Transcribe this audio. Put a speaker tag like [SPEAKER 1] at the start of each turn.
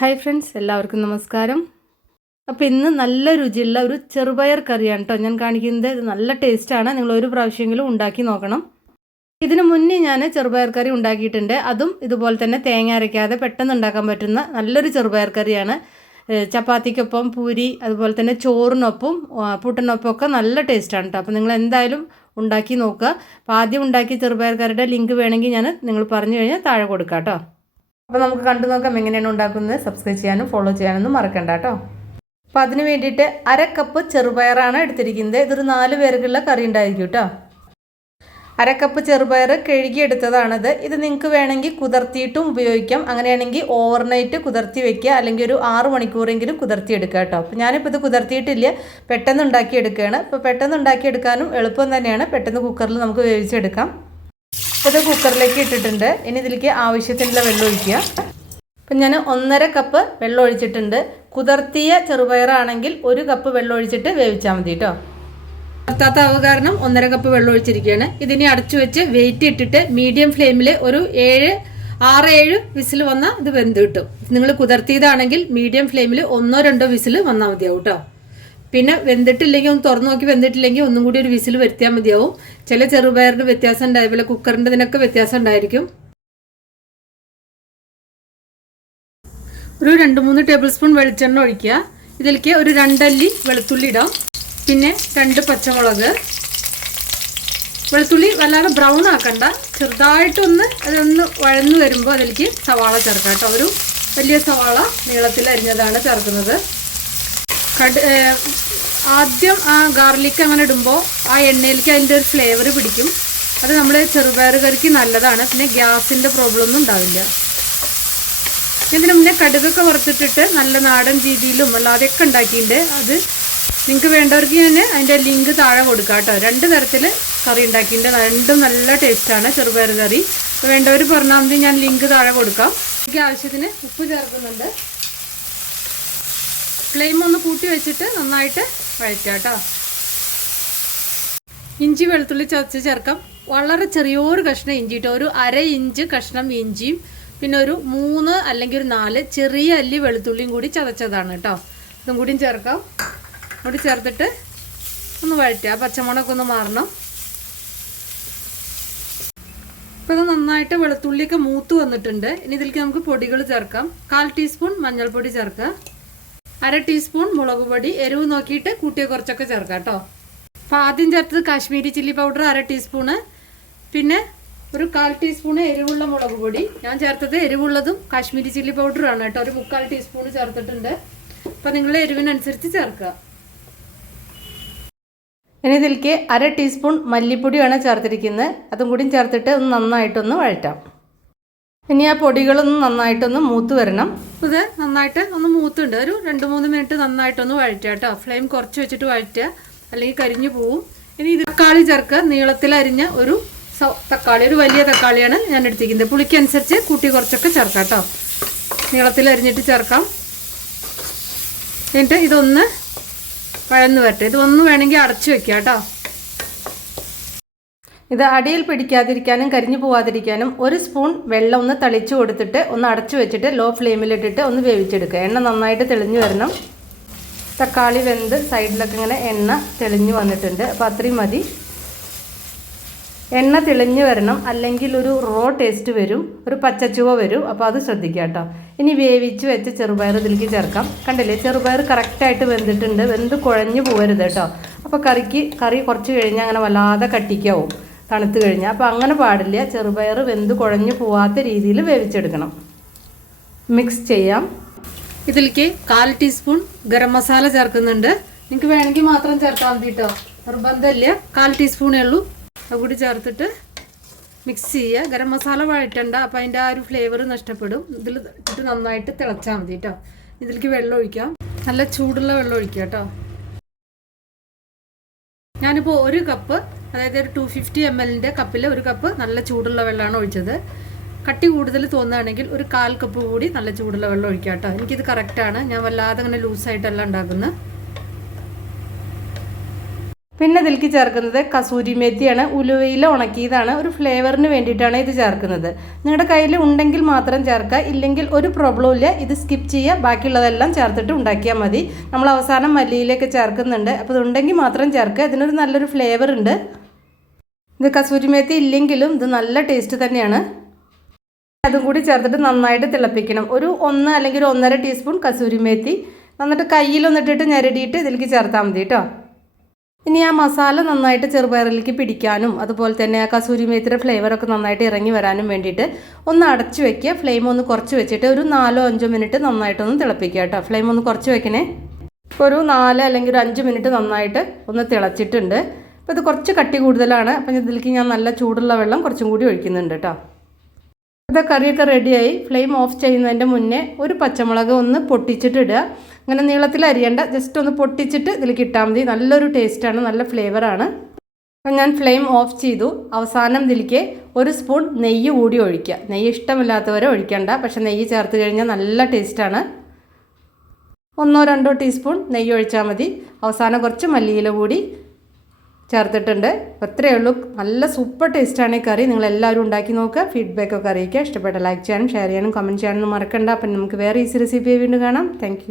[SPEAKER 1] Hi friends എല്ലാവർക്കും നമസ്കാരം. അപ്പോൾ ഇന്ന് നല്ല രുചിയുള്ള ഒരു ചെറുപയർ കറിയാണ് കേട്ടോ ഞാൻ കാണിക്കുന്നത്. ഇത് നല്ല ടേസ്റ്റാണ് നിങ്ങൾ ഒരു പ്രാവശ്യമെങ്കിലും ഉണ്ടാക്കി നോക്കണം. ഇതിനു മുന്നേ ഞാൻ ചെറുപയർ കറി ഉണ്ടാക്കിയിട്ടുണ്ട്. അതും ഇതുപോലെ തന്നെ തേങ്ങ അരയ്ക്കാതെ പെട്ടെന്ന് ഉണ്ടാക്കാൻ പറ്റുന്ന നല്ലൊരു ചെറുപയർ കറിയാണ്. ചപ്പാത്തിക്കൊപ്പം പൂരി അതുപോലെ തന്നെ ചോറിനൊപ്പം പുട്ടിനൊപ്പം ഒക്കെ നല്ല ടേസ്റ്റാണ് കേട്ടോ അപ്പോൾ നിങ്ങൾ എന്തായാലും ഉണ്ടാക്കി നോക്കുക. അപ്പോൾ ആദ്യം ഉണ്ടാക്കിയ ചെറുപയർ കറിയുടെ ലിങ്ക് വേണമെങ്കിൽ ഞാൻ നിങ്ങൾ പറഞ്ഞു കഴിഞ്ഞാൽ താഴെ കൊടുക്കാം കേട്ടോ അപ്പോൾ നമുക്ക് കണ്ടു നോക്കാം എങ്ങനെയാണ് ഉണ്ടാക്കുന്നത്. സബ്സ്ക്രൈബ് ചെയ്യാനും ഫോളോ ചെയ്യാനൊന്നും മറക്കണ്ട കേട്ടോ. അപ്പോൾ അതിന് വേണ്ടിയിട്ട് അര കപ്പ് ചെറുപയറാണ് എടുത്തിരിക്കുന്നത്. ഇതൊരു നാല് പേർക്കുള്ള കറി ഉണ്ടായിരിക്കും കേട്ടോ. അര കപ്പ് ചെറുപയർ കഴുകിയെടുത്തതാണത്. ഇത് നിങ്ങൾക്ക് വേണമെങ്കിൽ കുതിർത്തിയിട്ടും ഉപയോഗിക്കാം. അങ്ങനെയാണെങ്കിൽ ഓവർനൈറ്റ് കുതിർത്തി വെക്കുക. അല്ലെങ്കിൽ ഒരു ആറ് മണിക്കൂറെങ്കിലും കുതിർത്തി എടുക്കുക കേട്ടോ. അപ്പോൾ ഞാനിപ്പോൾ ഇത് കുതിർത്തിയിട്ടില്ല. പെട്ടെന്ന് ഉണ്ടാക്കിയെടുക്കുകയാണ്. അപ്പോൾ പെട്ടെന്ന് ഉണ്ടാക്കിയെടുക്കാനും എളുപ്പം തന്നെയാണ്. പെട്ടെന്ന് കുക്കറിൽ നമുക്ക് വേവിച്ചെടുക്കാം. അപ്പോൾ ഇത് കുക്കറിലേക്ക് ഇട്ടിട്ടുണ്ട്. ഇനി ഇതിലേക്ക് ആവശ്യത്തിനുള്ള വെള്ളം ഒഴിക്കുക. അപ്പം ഞാൻ ഒന്നര കപ്പ് വെള്ളം ഒഴിച്ചിട്ടുണ്ട്. കുതിർത്തിയ ചെറുപയറാണെങ്കിൽ ഒരു കപ്പ് വെള്ളം ഒഴിച്ചിട്ട് വേവിച്ചാൽ മതി കേട്ടോ പത്താത്ത കാരണം ഒന്നര കപ്പ് വെള്ളം ഒഴിച്ചിരിക്കുകയാണ്. ഇതിനെ അടച്ചു വെച്ച് വെയിറ്റ് ഇട്ടിട്ട് മീഡിയം ഫ്ലെയിമിൽ ഒരു ഏഴ് ആറ് ഏഴ് വിസിൽ വന്നാൽ ഇത് വെന്ത് കിട്ടും. നിങ്ങൾ കുതിർത്തിയതാണെങ്കിൽ മീഡിയം ഫ്ലെയിമിൽ ഒന്നോ രണ്ടോ വിസിൽ വന്നാൽ മതിയാവും കേട്ടോ പിന്നെ വെന്തിട്ടില്ലെങ്കിൽ ഒന്ന് തുറന്നു നോക്കി വെന്തിട്ടില്ലെങ്കിൽ ഒന്നും കൂടി ഒരു വിസിൽ വരുത്തിയാൽ മതിയാവും. ചില ചെറുപയറിന് വ്യത്യാസം ഉണ്ടായി പോലെ കുക്കറിന്റെ ഇതിനൊക്കെ വ്യത്യാസം ഉണ്ടായിരിക്കും. ഒരു രണ്ട് മൂന്ന് ടേബിൾ സ്പൂൺ വെളിച്ചെണ്ണ ഒഴിക്കുക. ഇതിലേക്ക് ഒരു രണ്ടല്ലി വെളുത്തുള്ളി ഇടാം. പിന്നെ രണ്ട് പച്ചമുളക്. വെളുത്തുള്ളി വല്ലാതെ ബ്രൗൺ ആക്കണ്ട. ചെറുതായിട്ടൊന്ന് അതൊന്ന് വഴന്നു വരുമ്പോൾ അതിലേക്ക് സവാള ചേർക്കാം കേട്ടോ. ഒരു വലിയ സവാള നീളത്തിൽ അരിഞ്ഞതാണ് ചേർക്കുന്നത്. കട് ആദ്യം ആ ഗാർലിക് അങ്ങനെ ഇടുമ്പോൾ ആ എണ്ണയിലേക്ക് അതിന്റെ ഒരു ഫ്ലേവർ പിടിക്കും. അത് നമ്മൾ ചെറുപയർ കറിക്ക് നല്ലതാണ്. പിന്നെ ഗ്യാസിന്റെ പ്രോബ്ലം ഒന്നും ഉണ്ടാവില്ല. ഇതിന് മുന്നേ കടുകൊക്കെ വറുത്തിട്ടിട്ട് നല്ല നാടൻ രീതിയിലും അല്ലാതെയൊക്കെ ഉണ്ടാക്കിയിട്ടുണ്ട്. അത് നിങ്ങൾക്ക് വേണ്ടവർക്ക് ഞാൻ അതിന്റെ ലിങ്ക് താഴെ കൊടുക്കാം കേട്ടോ. രണ്ട് തരത്തിൽ കറി ഉണ്ടാക്കിയിട്ടുണ്ട്. രണ്ടും നല്ല ടേസ്റ്റാണ് ചെറുപയർ കറി. വേണ്ടവർ പറഞ്ഞാൽ മതി ഞാൻ ലിങ്ക് താഴെ കൊടുക്കാം. എനിക്ക് ആവശ്യത്തിന് ഉപ്പ് ചേർക്കുന്നുണ്ട്. ഫ്ലെയിം ഒന്ന് കൂട്ടി വെച്ചിട്ട് നന്നായിട്ട് വഴറ്റുക കേട്ടോ. ഇഞ്ചി വെളുത്തുള്ളി ചതച്ച് ചേർക്കാം. വളരെ ചെറിയൊരു കഷ്ണം ഇഞ്ചി കേട്ടോ ഒരു അര ഇഞ്ച് കഷ്ണം ഇഞ്ചിയും പിന്നെ ഒരു മൂന്ന് അല്ലെങ്കിൽ ഒരു നാല് ചെറിയ അല്ലി വെളുത്തുള്ളിയും കൂടി ചതച്ചതാണ് കേട്ടോ ഇതും കൂടിയും ചേർക്കാം. കൂടി ചേർത്തിട്ട് ഒന്ന് വഴറ്റുക. പച്ചമുളകൊക്കെ ഒന്ന് മാറണം. ഇപ്പോൾ ഇത് നന്നായിട്ട് വെളുത്തുള്ളിയൊക്കെ മൂത്ത് വന്നിട്ടുണ്ട്. ഇനി ഇതിലേക്ക് നമുക്ക് പൊടികൾ ചേർക്കാം. കാൽ ടീസ്പൂൺ മഞ്ഞൾപ്പൊടി ചേർക്കുക. അര ടീസ്പൂൺ മുളക് പൊടി എരിവ് നോക്കിയിട്ട് കൂട്ടിയ കുറച്ചൊക്കെ ചേർക്കാം കേട്ടോ. അപ്പോൾ ആദ്യം ചേർത്തത് കാശ്മീരി ചില്ലി പൗഡർ അര ടീസ്പൂണ്. പിന്നെ ഒരു കാൽ ടീസ്പൂണ് എരിവുള്ള മുളക് പൊടി. ഞാൻ ചേർത്തത് എരിവുള്ളതും കാശ്മീരി ചില്ലി പൗഡറാണ് കേട്ടോ. ഒരു മുക്കാൽ ടീസ്പൂൺ ചേർത്തിട്ടുണ്ട്. അപ്പോൾ നിങ്ങൾ എരിവിനനുസരിച്ച് ചേർക്കുക. ഇനി ഇതിലേക്ക് അര ടീസ്പൂൺ മല്ലിപ്പൊടിയാണ് ചേർത്തിരിക്കുന്നത്. അതും കൂടി ചേർത്തിട്ട് ഒന്ന് നന്നായിട്ടൊന്ന് വഴറ്റാം. ഇനി ആ പൊടികളൊന്ന് നന്നായിട്ടൊന്ന് മൂത്ത് വരണം. ഇത് നന്നായിട്ട് ഒന്ന് മൂത്തുണ്ട്. ഒരു രണ്ട് മൂന്ന് മിനിറ്റ് നന്നായിട്ടൊന്ന് വഴറ്റുക കേട്ടോ. ഫ്ലെയിം കുറച്ച് വെച്ചിട്ട് വഴറ്റുക. അല്ലെങ്കിൽ കരിഞ്ഞു പോവും. ഇനി ഇത് തക്കാളി നീളത്തിൽ അരിഞ്ഞ ഒരു തക്കാളി ഒരു വലിയ തക്കാളിയാണ് ഞാൻ എടുത്തിരിക്കുന്നത്. പുളിക്കനുസരിച്ച് കൂട്ടി കുറച്ചൊക്കെ ചേർക്കാം കേട്ടോ. നീളത്തിൽ അരിഞ്ഞിട്ട് ചേർക്കാം. എന്നിട്ട് ഇതൊന്ന് വഴന്ന് വരട്ടെ. ഇതൊന്ന് വേണമെങ്കിൽ അടച്ചു വെക്കുക കേട്ടോ. ഇത് അടിയിൽ പിടിക്കാതിരിക്കാനും കരിഞ്ഞു പോവാതിരിക്കാനും ഒരു സ്പൂൺ വെള്ളം ഒന്ന് തളിച്ചു കൊടുത്തിട്ട് ഒന്ന് അടച്ചു വെച്ചിട്ട് ലോ ഫ്ലെയിമിലിട്ടിട്ട് ഒന്ന് വേവിച്ചെടുക്കുക. എണ്ണ നന്നായിട്ട് തെളിഞ്ഞു വരണം. തക്കാളി വെന്ത് സൈഡിലൊക്കെ ഇങ്ങനെ എണ്ണ തെളിഞ്ഞു വന്നിട്ടുണ്ട്. അപ്പോൾ അത്രയും മതി. എണ്ണ തെളിഞ്ഞു വരണം. അല്ലെങ്കിൽ ഒരു റോ ടേസ്റ്റ് വരും. ഒരു പച്ചച്ചുവ വരും. അപ്പോൾ അത് ശ്രദ്ധിക്കുക കേട്ടോ. ഇനി വേവിച്ച് വെച്ച് ചെറുപയർ ഇതിലേക്ക് ചേർക്കാം. കണ്ടില്ലേ? ചെറുപയർ കറക്റ്റായിട്ട് വെന്തിട്ടുണ്ട്. വെന്ത് കുഴഞ്ഞു പോകരുത് കേട്ടോ. അപ്പോൾ കറിക്ക് കറി കുറച്ച് കഴിഞ്ഞാൽ അങ്ങനെ വല്ലാതെ കട്ടിക്കാവും. തണുത്ത് കഴിഞ്ഞാൽ അപ്പോൾ അങ്ങനെ പാടില്ല. ചെറുപയർ വെന്ത് കുഴഞ്ഞു പോവാത്ത രീതിയിൽ വേവിച്ചെടുക്കണം. മിക്സ് ചെയ്യാം. ഇതിലേക്ക് കാൽ ടീസ്പൂൺ ഗരം മസാല ചേർക്കുന്നുണ്ട്. നിങ്ങൾക്ക് വേണമെങ്കിൽ മാത്രം ചേർത്താൽ മതി കേട്ടോ നിർബന്ധമില്ല. കാൽ ടീസ്പൂണേ ഉള്ളൂ. അതുകൂടി ചേർത്തിട്ട് മിക്സ് ചെയ്യുക. ഗരം മസാല വഴറ്റണ്ട. അപ്പോൾ അതിന്റെ ആ ഒരു ഫ്ലേവർ നഷ്ടപ്പെടും. ഇതിൽ ഇട്ടിട്ട് നന്നായിട്ട് തിളച്ചാൽ മതി കേട്ടോ ഇതിലേക്ക് വെള്ളം ഒഴിക്കാം. നല്ല ചൂടുള്ള വെള്ളം ഒഴിക്കുക കേട്ടോ ഞാനിപ്പോൾ ഒരു കപ്പ് അതായത് ഒരു ടു ഫിഫ്റ്റി എം എല്ലിന്റെ കപ്പിൽ ഒരു കപ്പ് നല്ല ചൂടുള്ള വെള്ളമാണ് ഒഴിച്ചത്. കട്ടി കൂടുതൽ തോന്നുകയാണെങ്കിൽ ഒരു കാൽ കപ്പ് കൂടി നല്ല ചൂടുള്ള വെള്ളം ഒഴിക്കാം കേട്ടോ. എനിക്കിത് കറക്റ്റാണ് ഞാൻ വല്ലാതെ അങ്ങനെ ലൂസായിട്ടല്ല ഉണ്ടാക്കുന്നത്. പിന്നെ ഇതിലേക്ക് ചേർക്കുന്നത് കസൂരി മേത്തിയാണ്. ഉലുവയിൽ ഉണക്കിയതാണ്. ഒരു ഫ്ലേവറിന് വേണ്ടിയിട്ടാണ് ഇത് ചേർക്കുന്നത്. നിങ്ങളുടെ കയ്യിൽ ഉണ്ടെങ്കിൽ മാത്രം ചേർക്കുക. ഇല്ലെങ്കിൽ ഒരു പ്രോബ്ലം ഇല്ല. ഇത് സ്കിപ്പ് ചെയ്യുക. ബാക്കിയുള്ളതെല്ലാം ചേർത്തിട്ട് ഉണ്ടാക്കിയാൽ മതി. നമ്മൾ അവസാനം മല്ലിയിലേക്ക് ചേർക്കുന്നുണ്ട്. അപ്പോൾ ഇതുണ്ടെങ്കിൽ മാത്രം ചേർക്കുക. ഇതിനൊരു നല്ലൊരു ഫ്ലേവർ ഉണ്ട്. ഇത് കസൂരി മേത്തി ഇല്ലെങ്കിലും ഇത് നല്ല ടേസ്റ്റ് തന്നെയാണ്. അതും കൂടി ചേർത്തിട്ട് നന്നായിട്ട് തിളപ്പിക്കണം. ഒരു ഒന്ന് അല്ലെങ്കിൽ ഒരു ഒന്നര ടീസ്പൂൺ കസൂരി മേത്തി. നന്നിട്ട് കയ്യിലൊന്നിട്ടിട്ട് ഞെരടിയിട്ട് ഇതിലേക്ക് ചേർത്താൽ മതി കേട്ടോ. ഇനി ആ മസാല നന്നായിട്ട് ചെറുപയറിലേക്ക് പിടിക്കാനും അതുപോലെ തന്നെ ആ കസൂരി മേത്തിയുടെ ഫ്ലേവറൊക്കെ നന്നായിട്ട് ഇറങ്ങി വരാനും വേണ്ടിയിട്ട് ഒന്ന് അടച്ചു വെക്കുക. ഫ്ലെയിം ഒന്ന് കുറച്ച് വെച്ചിട്ട് ഒരു നാലോ അഞ്ചോ മിനിറ്റ് നന്നായിട്ടൊന്ന് തിളപ്പിക്കുക കേട്ടോ. ഫ്ലെയിം ഒന്ന് കുറച്ച് വെക്കണേ. ഇപ്പോൾ ഒരു നാല് അല്ലെങ്കിൽ ഒരു അഞ്ച് മിനിറ്റ് നന്നായിട്ട് ഒന്ന് തിളച്ചിട്ടുണ്ട്. അപ്പോൾ ഇത് കുറച്ച് കട്ടി കൂടുതലാണ്. അപ്പം ഇതിലേക്ക് ഞാൻ നല്ല ചൂടുള്ള വെള്ളം കുറച്ചും കൂടി ഒഴിക്കുന്നുണ്ട് കേട്ടോ. ഇത് കറിയൊക്കെ റെഡിയായി ഫ്ലെയിം ഓഫ് ചെയ്യുന്നതിന്റെ മുന്നേ ഒരു പച്ചമുളക് ഒന്ന് പൊട്ടിച്ചിട്ട് ഇടുക അങ്ങനെ നീളത്തിൽ അരിയണ്ട. ജസ്റ്റ് ഒന്ന് പൊട്ടിച്ചിട്ട് ഇതിലേക്ക് മതി. നല്ലൊരു ടേസ്റ്റാണ് നല്ല ഫ്ലേവറാണ് അപ്പം ഞാൻ ഫ്ലെയിം ഓഫ് ചെയ്തു. അവസാനം ഇതിലേക്ക് ഒരു സ്പൂൺ നെയ്യ് കൂടി ഒഴിക്കുക. നെയ്യ് ഇഷ്ടമില്ലാത്തവരെ ഒഴിക്കണ്ട. പക്ഷേ നെയ്യ് ചേർത്ത് കഴിഞ്ഞാൽ നല്ല ടേസ്റ്റാണ് ഒന്നോ രണ്ടോ ടീസ്പൂൺ നെയ്യ് ഒഴിച്ചാൽ മതി. അവസാനം കുറച്ച് മല്ലിയില കൂടി ചേർത്തിട്ടുണ്ട്. അത്രയേ ഉള്ളൂ. നല്ല സൂപ്പർ ടേസ്റ്റാണ് ഈ കറി. നിങ്ങൾ എല്ലാവരും ഉണ്ടാക്കി നോക്കുക. ഫീഡ്ബാക്ക് ഒക്കെ അറിയിക്കുക. ഇഷ്ടപ്പെട്ട ലൈക്ക് ചെയ്യാനും ഷെയർ ചെയ്യാനും കമന്റ് ചെയ്യാനും മറക്കണ്ട. അപ്പം നമുക്ക് വേറെ ഈസി റെസിപ്പി വീണ്ടും കാണാം. താങ്ക്